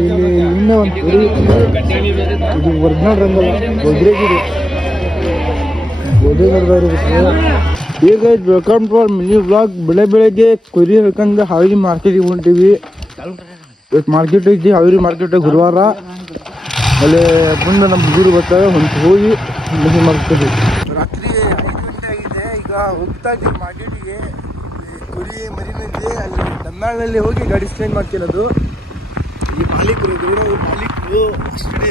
ಇಲ್ಲಿ ಇನ್ನೂ ಒಂದು ಕುರಿ, ಇದು ಒರಿಜಿನಲ್ ರಂಗಲ್ಲ, ಗೊದ್ರೇಜ್ ಇದು, ಈಗ welcome to our mini vlog. ಬೆಳಗ್ಗೆ ಕುರಿ ಹಿಡ್ಕೊಂಡು ಹಾವೇರಿ ಮಾರ್ಕೆಟಿಗೆ ಹೊಂಟೀವಿ. ಇವತ್ತು ಮಾರ್ಕೆಟ್ ಐತಿ, ಹಾವೇರಿ ಮಾರ್ಕೆಟ್ ಗುರುವಾರ. ಅಲ್ಲಿ ಬಂದು ನಮ್ಮ ಹುಡುಗರು ಬರ್ತಾರೆ, ಹೋಗಿ ಮನೆ ಮಾಡ್ತೀವಿ. ರಾತ್ರಿ 5 ಗಂಟೆ ಆಗಿದೆ. ಈಗ ಹೋಗ್ತಾ ಇದ್ದೀವಿ ಮಾರ್ಕೆಟಿಗೆ. ಕುರಿ ಮರಿನಲ್ಲಿ ಅಲ್ಲಿ ತಮಿಳ್ನಾಡಿನಲ್ಲಿ ಹೋಗಿ ಗಾಡಿ ಸ್ಟೇಂಡ್ ಮಾಡ್ತಿರೋದು. ಈ ಮಾಲೀಕರು ಅಷ್ಟೇ.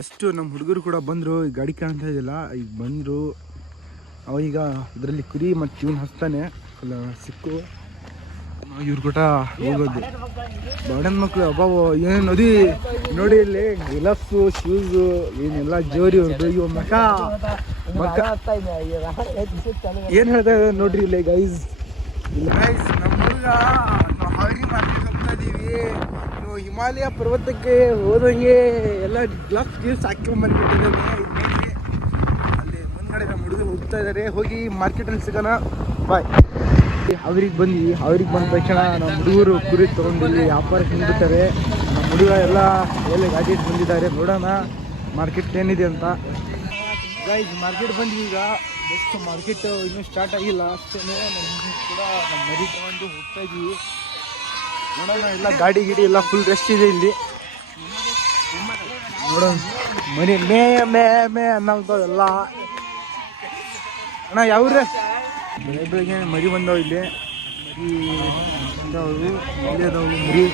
ಅಷ್ಟು ನಮ್ಮ ಹುಡುಗರು ಕೂಡ ಬಂದರು. ಈ ಗಾಡಿ ಕಾಣ್ತಾ ಇದೆಯಲ್ಲ, ಈಗ ಬಂದರು. ಅವೀಗ ಇದರಲ್ಲಿ ಕುರಿ ಮತ್ತು ಇವನು ಹಚ್ತಾನೆ ಅಲ್ಲ ಸಿಕ್ಕು. ಇವ್ರ ಕೂಟ ಹೋಗೋದು. ಬಾಡನ್ ಮಕ್ಕಳು ಅಬ್ಬಾವು ಏನು ನದಿ ನೋಡಿ, ಇಲ್ಲಿ ಗ್ಲವ್ಸು ಶೂಸು ಏನೆಲ್ಲ ಜೋರಿ ಅವ್ರದ್ದು. ಇವ ಮಕ ಏನು ಹೇಳ್ತಾ ಇದ್ದಾರೆ ನೋಡ್ರಿ ಇಲ್ಲಿ ಗೈಸ್. ನಮ್ಮ ಹುಡುಗ ನಾವು ಹಾವೇರಿ ಮಾರ್ಕೆಟ್ ಹೋಗ್ತಾ ಇದ್ದೀವಿ. ನಾವು ಹಿಮಾಲಯ ಪರ್ವತಕ್ಕೆ ಹೋದಂಗೆ ಎಲ್ಲ ಗ್ಲವ್ಸ್ ಹಾಕೊಂಡ್ಬಂದ್ಬಿಟ್ಟಿದ್ದಾನೆ. ಅಲ್ಲಿ ಮುಂದ್ಗಡೆ ನಮ್ಮ ಹುಡುಗ ಹೋಗ್ತಾ ಇದ್ದಾರೆ. ಹೋಗಿ ಮಾರ್ಕೆಟಲ್ಲಿ ಸಿಗೋಣ, ಬಾಯ್. ಹಾವೇರಿಗೆ ಬಂದ್ವಿ. ಹಾವೇರಿಗೆ ಬಂದ ತಕ್ಷಣ ನಮ್ಮ ಹುಡುಗರು ಕುರಿ ತೊಗೊಂಡಿಲ್ಲಿ ವ್ಯಾಪಾರಕ್ಕೆ ನಿಂತಿರ್ತಾರೆ. ನಮ್ಮ ಹುಡುಗ ಎಲ್ಲ ಗಾಡಿ ಬಂದಿದ್ದಾರೆ. ನೋಡೋಣ ಮಾರ್ಕೆಟ್ ಏನಿದೆ ಅಂತ. ಗೈಸ್ ಮಾರ್ಕೆಟ್ ಬಂದ್ವಿ. ಈಗ ಜಸ್ಟ್ ಮಾರ್ಕೆಟ್ ಇನ್ನೂ ಸ್ಟಾರ್ಟ್ ಆಗಿಲ್ಲ ಅಷ್ಟೇ. ನಮ್ಮ ಕೂಡ ನಮ್ಮ ಮರಿ ತೊಗೊಂಡು ಹೋಗ್ತಾ ಇದ್ವಿ. ನೋಡೋಣ, ಎಲ್ಲ ಗಾಡಿ ಗಿಡಿ ಎಲ್ಲ ಫುಲ್ ರೆಸ್ಟ್ ಇದೆ ಇಲ್ಲಿ. ನೋಡೋಣ ಮರಿ ಮೇ ಮೇ ಮೇ ಅನ್ನೋಲ್ಲ ಅಣ್ಣ. ಯಾವ್ರೆ ಬೆಳಗ್ಗೆ ಮರಿ ಬಂದವು ಇಲ್ಲಿ. ಮರಿ ಬಂದವು ಇಲ್ಲೇ ಅದಾವು ಮರಿ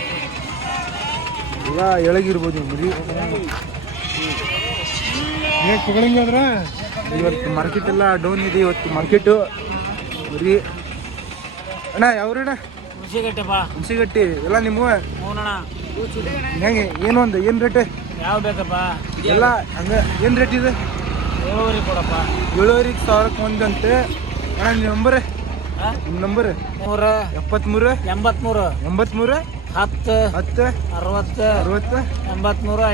ಎಲ್ಲ ಎಳಗಿರ್ಬೋದು. ಮರಿ ಹೇಗೆ ತಗೊಳಂಗಾದ್ರೆ ಇವತ್ತು ಮಾರ್ಕೆಟ್ ಎಲ್ಲ ಡೌನ್ ಇದೆ. ಇವತ್ತು ಮಾರ್ಕೆಟು ಮರಿ. ಅಣ್ಣ ಯಾವ್ರಣ್ಣ? ಹುಣಸಿಗಟ್ಟಿ ಎಲ್ಲ ನಿಮ್ಮವ ಹೆಂಗೆ? ಏನು ಒಂದು ಏನು ರೇಟ್? ಯಾವ ಬೇಕಪ್ಪ ಎಲ್ಲ ಹಂಗೆ ಏನು ರೇಟ್ ಇದೆ? 7,000 ಕೊಡಪ್ಪ. 7,000 ಒಂದಂತೆ. ಅಣ್ಣ ನಿಮ್ಮ ನಂಬರ್? ನಿಮ್ಮ ನಂಬರ್ 73 83 83 10 10 60 60 83 50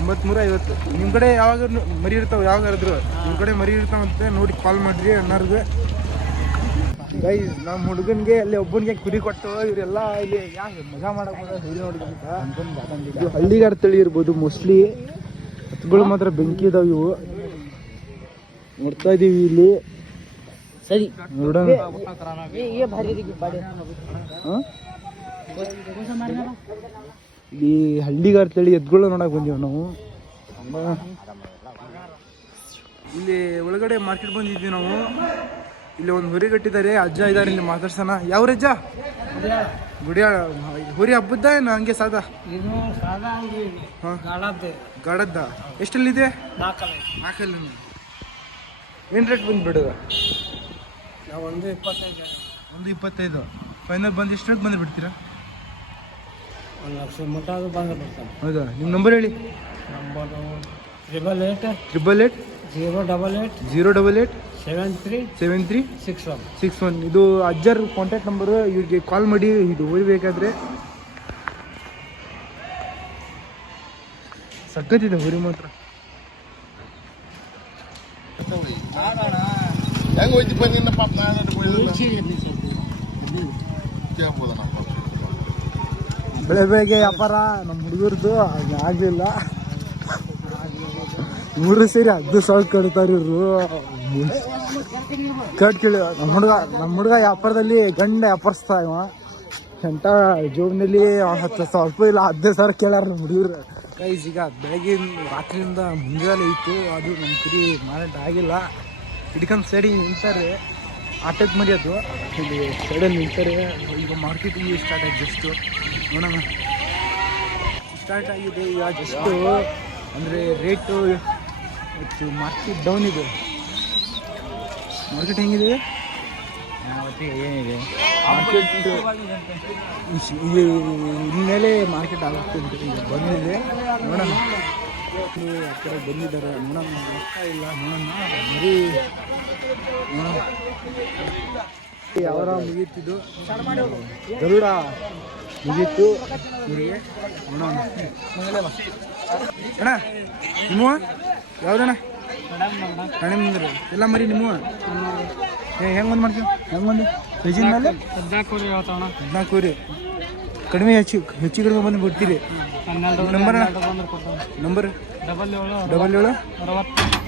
83 50. ನಿಮ್ಮ ಕಡೆ ಯಾವಾಗ ಮರಿ ಇರ್ತಾವೆ? ಯಾವಾಗಾದ್ರು ನಿಮ್ಮ ಕಡೆ ಮರಿ ಇರ್ತಾವಂತೆ ನೋಡಿ ಕಾಲ್ ಮಾಡಿರಿ ಅಣ್ಣಾರ್ಗೆ. ಗೈಸ್ ನಮ್ಮ ಹುಡುಗನಿಗೆ ಅಲ್ಲಿ ಒಬ್ಬನಿಗೆ ಕುರಿ ಕೊಟ್ಟು ಇವರೆಲ್ಲ ಇಲ್ಲಿ ಯಾಕೆ ಮಜಾ ಮಾಡಕ್ಕೆ ಹುಡುಗಿ ನೋಡಿದಂತ. ಇದು ಹಳ್ಳಿಗಾರ ತಳಿ ಇರ್ಬೋದು ಮೋಸ್ಟ್ಲಿ. ಹತ್ಗಳು ಮಾತ್ರ ಬೆಂಕಿ ಇದಾವೆ ಇವು. ನೋಡ್ತಾ ಇದ್ದೀವಿ ಇಲ್ಲಿ. ಸರಿ ನೋಡೋಣ. ಇಲ್ಲಿ ಹಳ್ಳಿಗಾರ ತಳಿ ಎತ್ಗಳು ನೋಡಕ್ ಬಂದೀವಿ ನಾವು. ಇಲ್ಲಿ ಒಳಗಡೆ ಮಾರ್ಕೆಟ್ ಬಂದಿದ್ವಿ ನಾವು. ಇಲ್ಲಿ ಒಂದು ಹುರಿ ಕಟ್ಟಿದ್ದಾರೆ. ಅಜ್ಜ ಇದ್ದಾರೆ ಇಲ್ಲಿ ಮಾತಾಡ್ಸೋಣ. ಯಾವ ಅಜ್ಜ? ಗುಡಿಯಾಳ ಹುರಿ ಹಬ್ಬದ್ದ ಏನು ಹಂಗೆ ಸಾದಾ? ಗಾಡದ್ದ. ಎಷ್ಟಲ್ಲಿದೆ? 4 ಏನು ರೇಟ್ ಬಂದುಬಿಡೋದ? ನಾವು 1.25. 1.25 ಫೈನಲ್ ಬಂದು ಎಷ್ಟು ರೇಟ್ ಬಂದು ಬಿಡ್ತೀರಾ? 1,00,000 ಮಟ್ಟ ಅದು ಬಂದು ಬಿಡ್ತಾನೆ. ಹೌದಾ? ನಿಮ್ಮ ನಂಬರ್ ಹೇಳಿ. ನಂಬರು 888 088 088 73 61. ಇದು ಅಜ್ಜರ್ ಕಾಂಟ್ಯಾಕ್ಟ್ ನಂಬರು. ಇವ್ರಿಗೆ ಕಾಲ್ ಮಾಡಿ ಇದು ಹೋಗ್ಬೇಕಾದ್ರೆ. ಸಕ್ಕತ್ತಿದೆ ಹುರಿ ಮಾತ್ರ. ಬೆಳಗ್ಗೆ ವ್ಯಾಪಾರ ನಮ್ಮ ಹುಡುಗರದು ಆಗಲಿಲ್ಲ. 3 ಸೇರಿ 10,000 ಕಟ್ತಾರೆ ಇವರು. ಕಟ್ ಕೇಳಿ ನಮ್ಮ ಹುಡುಗ ವ್ಯಾಪಾರದಲ್ಲಿ ಗಂಡ ವ್ಯಾಪಾರಿಸ್ತಾ ಇವ. ಎಂಟ ಜೋಬ್ನಲ್ಲಿ 10,000 ಇಲ್ಲ 15,000 ಕೇಳಾರ ನಮ್ಮ ಹುಡುಗರು. ಗೈಸ್ ಈಗ ಬೆಳಗಿನ ರಾತ್ರಿಯಿಂದ ಮುಂಜಾನೆ ಇತ್ತು. ಅದು ನಮ್ಮ ಕುರಿ ಮಾರಾಟ ಆಗಿಲ್ಲ. ಹಿಡ್ಕೊಂಡು ಸೈಡಿಗೆ ನಿಂತಾರೆ. ಆಟಕ್ಕೆ ಮರಿಯೋದು ಇಲ್ಲಿ ಸೈಡಲ್ಲಿ ನಿಂತಾರೆ. ಈಗ ಮಾರ್ಕೆಟಿಗೆ ಸ್ಟಾರ್ಟ್ ಆಗಿ ಜಸ್ಟು ನೋಡೋಣ. ಸ್ಟಾರ್ಟ್ ಆಗಿದೆ ಈಗ ಜಸ್ಟು. ಅಂದರೆ ರೇಟು ಇವತ್ತು ಮಾರ್ಕೆಟ್ ಡೌನ್ ಇದೆ. ಮಾರ್ಕೆಟ್ ಹೆಂಗಿದೆ? ಏನಿದೆ ಮಾರ್ಕೆಟ್ ಇನ್ಮೇಲೆ ಮಾರ್ಕೆಟ್ ಆಗುತ್ತೆ ಅಂತ ಈಗ ಬಂದಿದೆ. ನೋಡೋಣ. ಆ ಕಡೆ ಬಂದಿದ್ದಾರೆ. ನೋಡೋಣ ರೊಕ್ಕ ಇಲ್ಲ. ನೋಡೋಣ ಮರಿ ನೋಡೋಣ. ಅವರ ಮುಗೀತಿದ್ದು ಗರುಡ ಮುಗೀತು ಇವರಿಗೆ. ನೋಡೋಣ. ಅಣ್ಣ ನಿಮ್ಮ ಯಾವ್ದಣ್ಣ? ಕಡಿಮೆ ಎಲ್ಲ ಮರಿ ನಿಮ್ಮ ಹೆಂಗೆ ಒಂದು ಮಾಡ್ತೀವಿ? ಹೆಂಗೆ ಒಂದು ಕೆಜಿನ ಮೇಲೆ 14 14 ಕಡಿಮೆ ಹೆಚ್ಚು ಕಡಿಮೆ ಬಂದು ಕೊಡ್ತೀರಿ. ನಂಬರ್ ನಂಬರ್ ಡಬಲ್ ಏಳು 77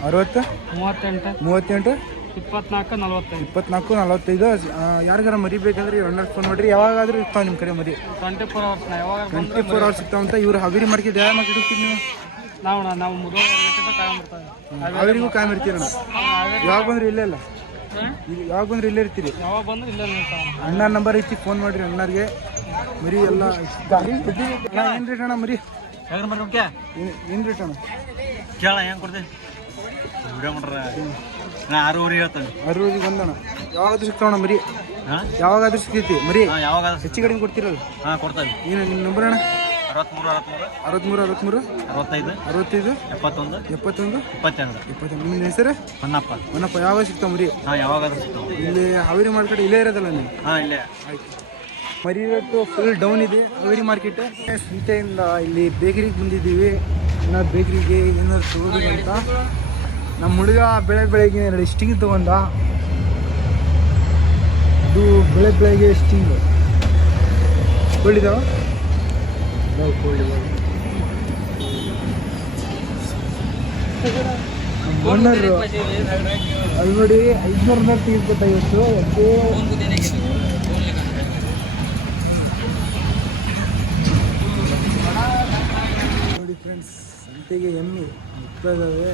60 60 38 38 24 45 24 45. ಯಾರಿಗಾರ ಮರಿ ಬೇಕಂದ್ರೆ ಅಣ್ಣ ಫೋನ್ ಮಾಡಿರಿ. ಯಾವಾಗಾದ್ರೂ ಇರ್ತಾವೆ ನಿಮ್ಮ ಕಡೆ ಮರಿ 24 ಅವರ್ಸ್ ಯಾವಾಗ 24 ಅವರ್ಸ್ ಸಿಗ್ತಾವಂತ. ಇವ್ರು ಹಾವೇರಿ ಮಾರ್ಕೆಟ್ ಯಾವ ಮಾರ್ಕೆಟ್ ಹೋಗ್ತೀವಿ ನೀವು? ನಾವು ಮುದುವರ್ಗದಿಂದ ಕಾಯಂ ಬರ್ತಾವೆ. ಹಾವೇರಿಗೂ ಕಾಯಂ ಇರ್ತೀರಣ್ಣ. ಯಾವಾಗ ಬಂದ್ರೆ ಇಲ್ಲೇ ಇಲ್ಲ, ಯಾವಾಗ ಬಂದ್ರೆ ಇಲ್ಲೇ ಇರ್ತೀರಿ. ಯಾವಾಗ ಬಂದ್ರೆ ಇಲ್ಲ ಅಣ್ಣ ನಂಬರ್ ಐತಿ, ಫೋನ್ ಮಾಡಿರಿ ಅಣ್ಣರಿಗೆ. ಮರಿ ಎಲ್ಲ ಏನು ರೇಟ್ ಅಣ್ಣ ಮರಿ? ಏನು ರೇಟ್ ಅಣ್ಣ? ಕೇಳ ಹೆಂಗೆ ಕೊಡ್ತೀನಿ ವಿಡಿಯೋ ಮಾಡ್ರ ನಾ 6 ಹೇಳ್ತಾನೆ. 60 ಬಂದಣ್ಣ. ಯಾವಾಗಾದ್ರೂ ಸಿಗ್ತಾವಣ್ಣ ಮರಿ? ಯಾವಾಗಾದ್ರೂ ಸಿಗ್ತೈತಿ ಮರಿ? ಯಾವಾಗ ಹೆಚ್ಚು ಕಡಿಮೆ ಕೊಡ್ತೀರಲ್ಲ? ಹಾಂ ಕೊಡ್ತಾನೆ. ಏನು ನಿಮ್ಮ ನಂಬರ್ ಅಣ್ಣ? 63 65 71 71 22. ನಿಮ್ಮ ಹೆಸರು? ಹೊನ್ನಪ್ಪ. ಯಾವಾಗ ಸಿಗ್ತಾವ ಮರಿ? ಹಾಂ ಯಾವಾಗಾದ್ರೂ ಸಿಗ್ತಾವೆ. ಇಲ್ಲಿ ಹಾವೇರಿ ಮಾರ್ಕೆಟ್ ಇಲ್ಲೇ ಇರೋದಲ್ಲ ನೀವು? ಹಾಂ ಇಲ್ಲೇ. ಆಯ್ತು. ಮರಿ ರೇಟು ಫುಲ್ ಡೌನ್ ಇದೆ ಹಾವೇರಿ ಮಾರ್ಕೆಟ್. ಸಂತೆಯಿಂದ ಇಲ್ಲಿ ಬೇಕರಿಗೆ ಬಂದಿದ್ದೀವಿ. ಏನಾದ್ರು ಬೇಕರಿಗೆ ಏನಾದ್ರು ತಗೋಬೇಕಂತ. ನಮ್ಮ ಹುಡುಗ ಬೆಳಗ್ಗೆ 2 ಸ್ಟಿಂಗ್ ತೊಗೊಂಡ. ಅದು ಬೆಳಗ್ಗೆ ಸ್ಟಿಂಗ್ ಕೊಳ್ಳಿದಾವ ಓನರು ಅಲ್ಲಿ ನೋಡಿ 525 ನೋಡಿ ಫ್ರೆಂಡ್ಸ್. ಸಂತೆಗೆ ಎಮ್ಮೆ ಹೋಗ್ತಾ ಇದ್ದಾವೆ.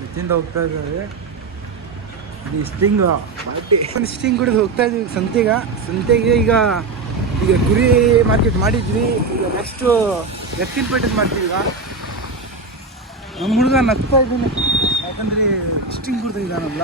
ಜೊತೆಯಿಂದ ಹೋಗ್ತಾ ಇದ್ದಾವೆ. ಇದು ಸ್ಟಿಂಗ್ ಪಾರ್ಟಿ ಸ್ಟಿಂಗ್ ಕುಡಿದು ಹೋಗ್ತಾ ಇದ್ವಿ ಸಂತೆಗೆ. ಈಗ ಕುರಿ ಮಾರ್ಕೆಟ್ ಮಾಡಿದ್ವಿ. ಈಗ ನೆಕ್ಸ್ಟು ಎತ್ತಿನ ಪೇಟೆದು ಮಾಡ್ತೀವಿ. ಈಗ ನಮ್ಮ ಹುಡುಗ ನಗ್ತಾ ಇದ್ದೀನಿ, ಯಾಕಂದರೆ ಸ್ಟಿಂಗ್ ಕುಡ್ದು ಇದ್ದಾನಲ್ಲ.